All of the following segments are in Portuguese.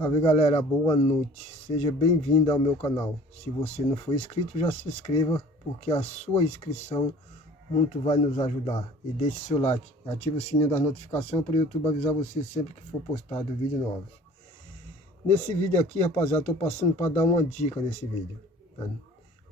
Salve galera, boa noite, seja bem-vindo ao meu canal. Se você não for inscrito, já se inscreva, porque a sua inscrição muito vai nos ajudar. E deixe seu like, ative o sininho da notificação para o YouTube avisar você sempre que for postado vídeo novo. Nesse vídeo aqui, rapaziada, estou passando para dar uma dica nesse vídeo. Tá?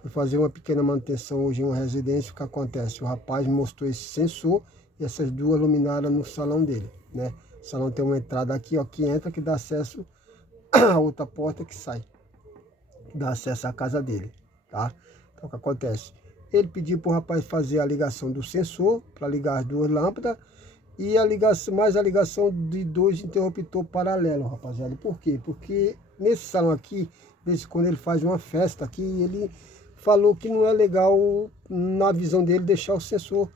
Fui fazer uma pequena manutenção hoje em uma residência. O que acontece? O rapaz me mostrou esse sensor e essas duas luminárias no salão dele, né? O salão tem uma entrada aqui, ó, que entra, que dá acesso a outra porta que sai, que dá acesso à casa dele, tá? Então o que acontece? Ele pediu para o rapaz fazer a ligação do sensor para ligar as duas lâmpadas e a ligação, mais a ligação de dois interruptores paralelos, rapaziada. Por quê? Porque nesse salão aqui, de vez em quando ele faz uma festa aqui, ele falou que não é legal, na visão dele, deixar o sensor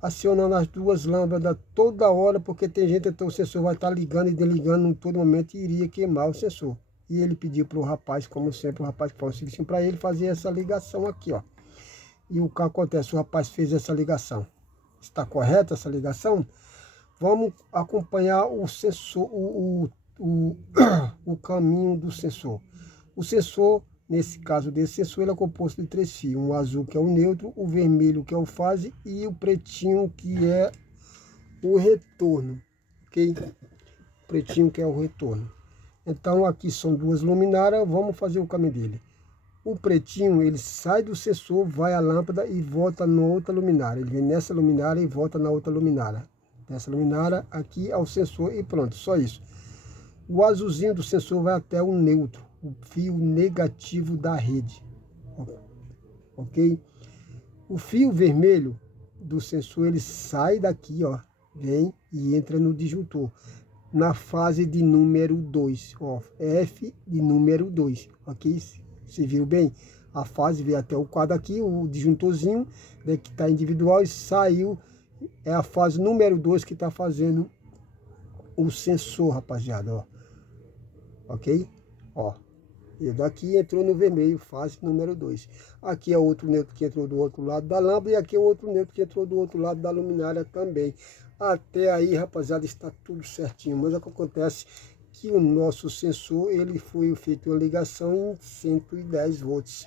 acionando as duas lâmpadas toda hora, porque tem gente que o sensor vai estar ligando e desligando em todo momento e iria queimar o sensor. E ele pediu para o rapaz, como sempre, o rapaz que faz o serviço para ele fazer essa ligação aqui, ó. E o que acontece? O rapaz fez essa ligação. Está correta essa ligação? Vamos acompanhar o sensor, o caminho do sensor. O sensor, nesse caso desse sensor, ele é composto de 3 fios. Um azul, que é o neutro, o vermelho, que é o fase, e o pretinho, que é o retorno, ok? O pretinho, que é o retorno. Então, aqui são duas luminárias, vamos fazer o caminho dele. O pretinho, ele sai do sensor, vai à lâmpada e volta na outra luminária. Ele vem nessa luminária e volta na outra luminária. Dessa luminária aqui ao sensor e pronto, só isso. O azulzinho do sensor vai até o neutro, o fio negativo da rede, ok? O fio vermelho do sensor, ele sai daqui, ó, vem e entra no disjuntor, na fase de número 2, ó, F de número 2, ok? Você viu bem? A fase veio até o quadro aqui, o disjuntorzinho, né, que está individual, e saiu, é a fase número 2 que está fazendo o sensor, rapaziada, ó. Ok? Ó. E daqui entrou no vermelho, fase número 2. Aqui é outro neutro que entrou do outro lado da lâmpada, e aqui é outro neutro que entrou do outro lado da luminária também. Até aí, rapaziada, está tudo certinho. Mas o que acontece que o nosso sensor, ele foi feito uma ligação em 110 volts.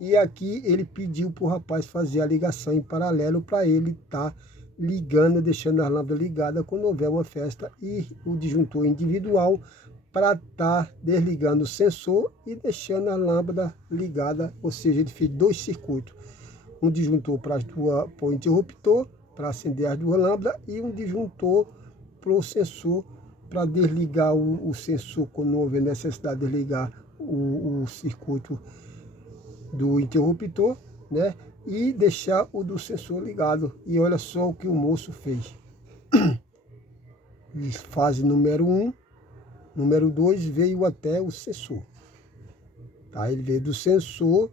E aqui ele pediu para o rapaz fazer a ligação em paralelo para ele estar ligando, deixando a lâmpada ligada quando houver uma festa, e o disjuntor individual para estar desligando o sensor e deixando a lâmpada ligada. Ou seja, ele fez 2 circuitos, um disjuntor para o interruptor, para acender as duas lâmpadas, e um disjuntor para o sensor, para desligar o sensor quando houver necessidade de desligar o circuito do interruptor, né? E deixar o do sensor ligado. E olha só o que o moço fez. Fase número 1, número 2 veio até o sensor. Tá? Ele veio do sensor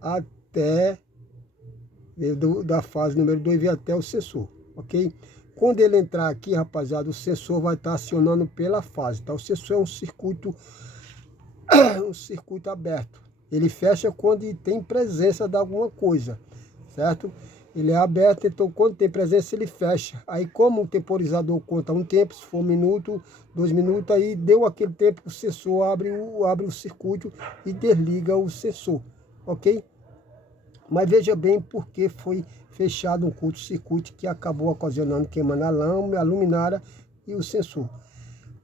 até, da fase número 2 veio até o sensor, ok? Quando ele entrar aqui, rapaziada, o sensor vai estar acionando pela fase, tá? O sensor é um circuito aberto. Ele fecha quando tem presença de alguma coisa, certo? Ele é aberto, então quando tem presença ele fecha. Aí como o temporizador conta um tempo, se for 1 minuto, 2 minutos, aí deu aquele tempo, o sensor abre o circuito e desliga o sensor, ok? Mas veja bem porque foi fechado um curto-circuito que acabou ocasionando, queimando a lâmpada, a luminária e o sensor.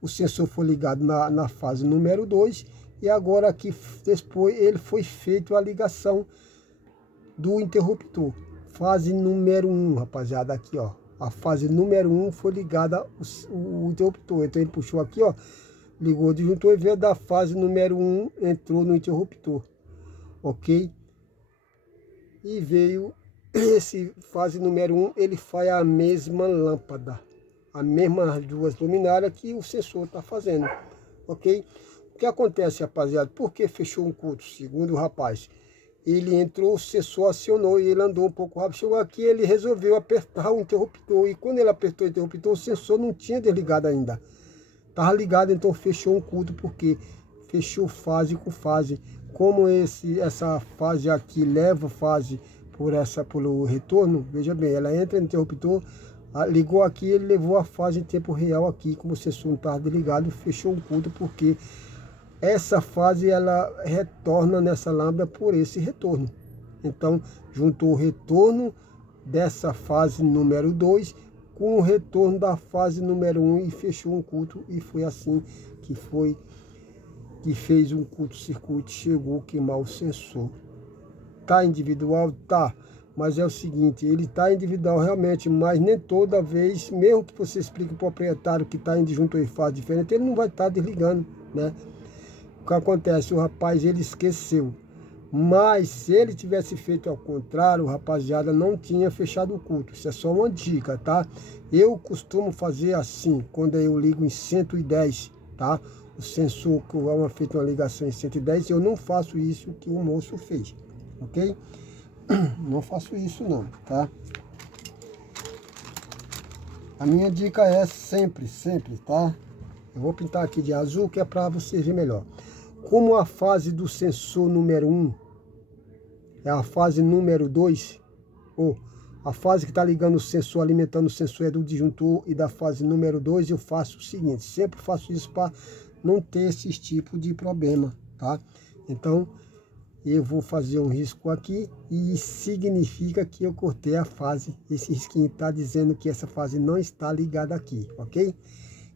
O sensor foi ligado na fase número 2 e agora aqui depois ele foi feito a ligação do interruptor. Fase número 1, rapaziada, aqui ó. A fase número 1 foi ligada o interruptor. Então ele puxou aqui, ó, ligou o disjuntor e veio da fase número 1, entrou no interruptor, ok? E veio esse fase número 1, ele faz a mesma lâmpada, a mesma duas luminárias que o sensor está fazendo, ok? O que acontece, rapaziada? Por que fechou um curto? Segundo o rapaz, ele entrou, o sensor acionou e ele andou um pouco rápido. Chegou aqui, ele resolveu apertar o interruptor. E quando ele apertou o interruptor, o sensor não tinha desligado ainda. Estava ligado, então fechou um curto, porque fechou fase com fase. Como essa fase aqui leva fase pelo retorno, veja bem, ela entra no interruptor, Ligou aqui, ele levou a fase em tempo real aqui, como o sensor não estava desligado, fechou o culto, porque essa fase ela retorna nessa lâmpada por esse retorno. Então, juntou o retorno dessa fase número 2 com o retorno da fase número 1 e fechou um culto, e foi assim que fez um curto-circuito, chegou a queimar o sensor. Tá individual? Tá. Mas é o seguinte, ele está individual realmente, mas nem toda vez, mesmo que você explique o proprietário que está em disjuntor e fase diferente, ele não vai estar desligando, né? O que acontece? O rapaz, ele esqueceu. Mas se ele tivesse feito ao contrário, o rapaziada não tinha fechado o culto. Isso é só uma dica, tá? Eu costumo fazer assim, quando eu ligo em 110, tá? O sensor que é feita uma ligação em 110, eu não faço isso que o moço fez, ok? Não faço isso não, tá? A minha dica é sempre, tá? Eu vou pintar aqui de azul, que é para você ver melhor. Como a fase do sensor número 1 é a fase número 2, ou a fase que está ligando o sensor, alimentando o sensor é do disjuntor e da fase número 2, eu faço o seguinte, sempre faço isso para não ter esse tipo de problema, tá? Então, eu vou fazer um risco aqui e significa que eu cortei a fase. Esse risquinho está dizendo que essa fase não está ligada aqui, ok?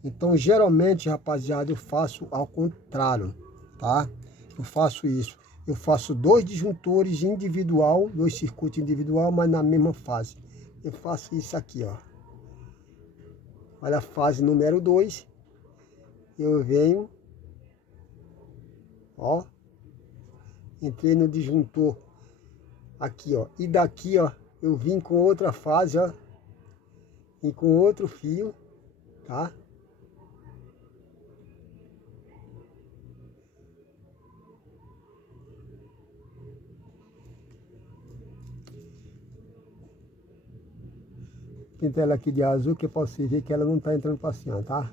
Então, geralmente, rapaziada, eu faço ao contrário, tá? Eu faço isso. Eu faço 2 disjuntores individual, 2 circuitos individual, mas na mesma fase. Eu faço isso aqui, ó. Olha a fase número 2. Eu venho, ó. Entrei no disjuntor aqui, ó. E daqui, ó, eu vim com outra fase, ó. E com outro fio, tá? Pintei ela aqui de azul, que é para você ver que ela não tá entrando para cima, tá?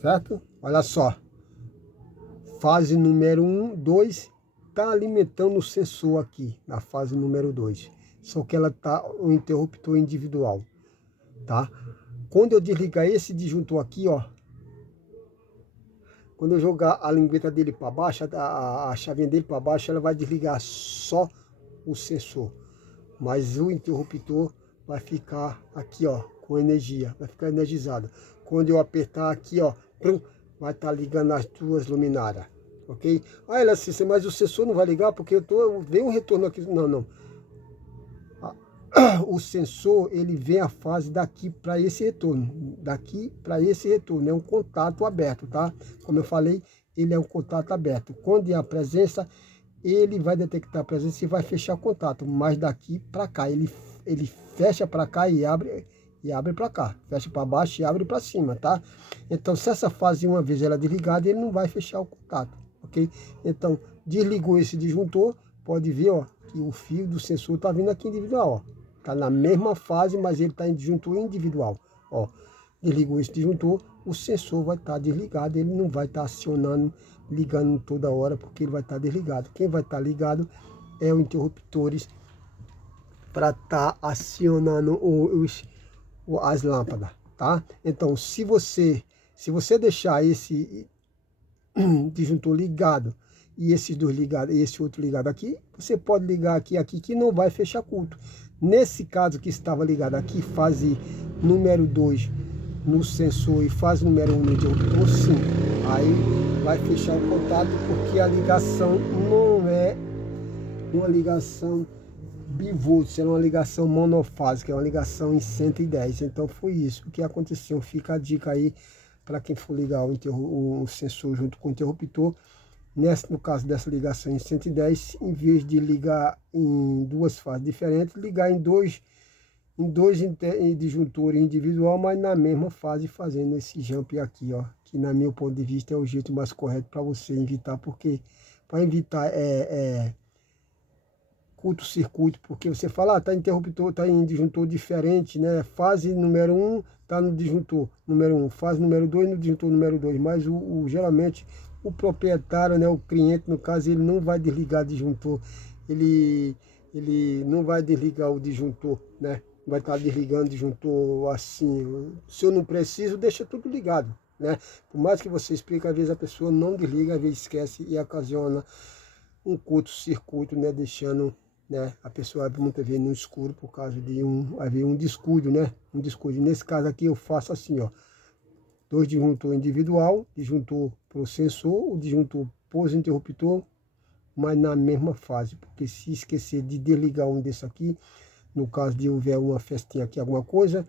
Certo? Olha só. Fase número 1, 2, tá alimentando o sensor aqui, na fase número 2. Só que ela tá o interruptor individual, tá? Quando eu desligar esse disjuntor aqui, ó, quando eu jogar a lingueta dele para baixo, a chavinha dele para baixo, ela vai desligar só o sensor. Mas o interruptor vai ficar aqui, ó, com energia, vai ficar energizado. Quando eu apertar aqui, ó, vai estar ligando as duas luminárias, ok? Ah, ela disse, mas o sensor não vai ligar porque vem um retorno aqui. Não. O sensor, ele vem a fase daqui para esse retorno, daqui para esse retorno, é um contato aberto, tá? Como eu falei, ele é um contato aberto. Quando há presença, ele vai detectar a presença e vai fechar o contato, mas daqui para cá, ele fecha para cá e abre para cá, fecha para baixo e abre para cima, tá? Então, se essa fase uma vez ela desligada, ele não vai fechar o contato, ok? Então, desligou esse disjuntor, pode ver, ó, que o fio do sensor tá vindo aqui individual, ó. Tá na mesma fase, mas ele tá em disjuntor individual, ó. Desligou esse disjuntor, o sensor vai estar desligado, ele não vai estar acionando, ligando toda hora, porque ele vai estar desligado. Quem vai estar ligado é os interruptores para estar acionando as lâmpadas, tá? Então, se você deixar esse disjuntor ligado e esses dois ligados e esse outro ligado aqui, você pode ligar aqui que não vai fechar culto. Nesse caso que estava ligado aqui, fase número 2 no sensor e fase número 1 no interruptor, sim, aí vai fechar o contato, porque a ligação não é uma ligação bivolt, será uma ligação monofásica, é uma ligação em 110. Então foi isso que aconteceu. Fica a dica aí para quem for ligar o sensor junto com o interruptor. No caso dessa ligação em 110, em vez de ligar em duas fases diferentes, ligar em dois disjuntores individual, mas na mesma fase, fazendo esse jump aqui, ó, que na meu ponto de vista é o jeito mais correto para você evitar, porque para evitar curto-circuito, porque você fala, tá interruptor, tá em disjuntor diferente, né? Fase número 1 tá no disjuntor número 1, fase número 2 no disjuntor número 2, mas geralmente o proprietário, né, o cliente, no caso, ele não vai desligar disjuntor, ele ele não vai desligar o disjuntor, né? Vai estar desligando o disjuntor assim. Se eu não preciso, deixa tudo ligado, né? Por mais que você explique, às vezes a pessoa não desliga, às vezes esquece e ocasiona um curto-circuito, né? Deixando, né, a pessoa muitas vezes no escuro por causa de um descuido, né? Um descuido. Nesse caso aqui eu faço assim, ó. 2 disjuntor individual, disjuntor para o sensor, o disjuntor para o interruptor, mas na mesma fase, porque se esquecer de desligar um desse aqui, no caso de houver uma festinha aqui, alguma coisa,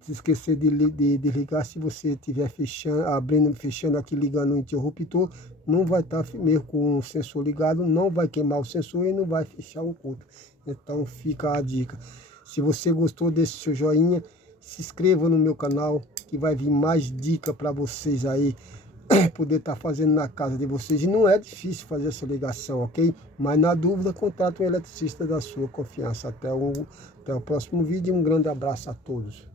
se esquecer de desligar, se você estiver fechando, abrindo, fechando aqui, ligando o interruptor, não vai estar mesmo com o sensor ligado, não vai queimar o sensor e não vai fechar o curto. Então fica a dica. Se você gostou desse seu joinha, se inscreva no meu canal, que vai vir mais dica para vocês aí, poder estar fazendo na casa de vocês. E não é difícil fazer essa ligação, ok? Mas na dúvida, contate um eletricista da sua confiança. Até o próximo vídeo. Um grande abraço a todos.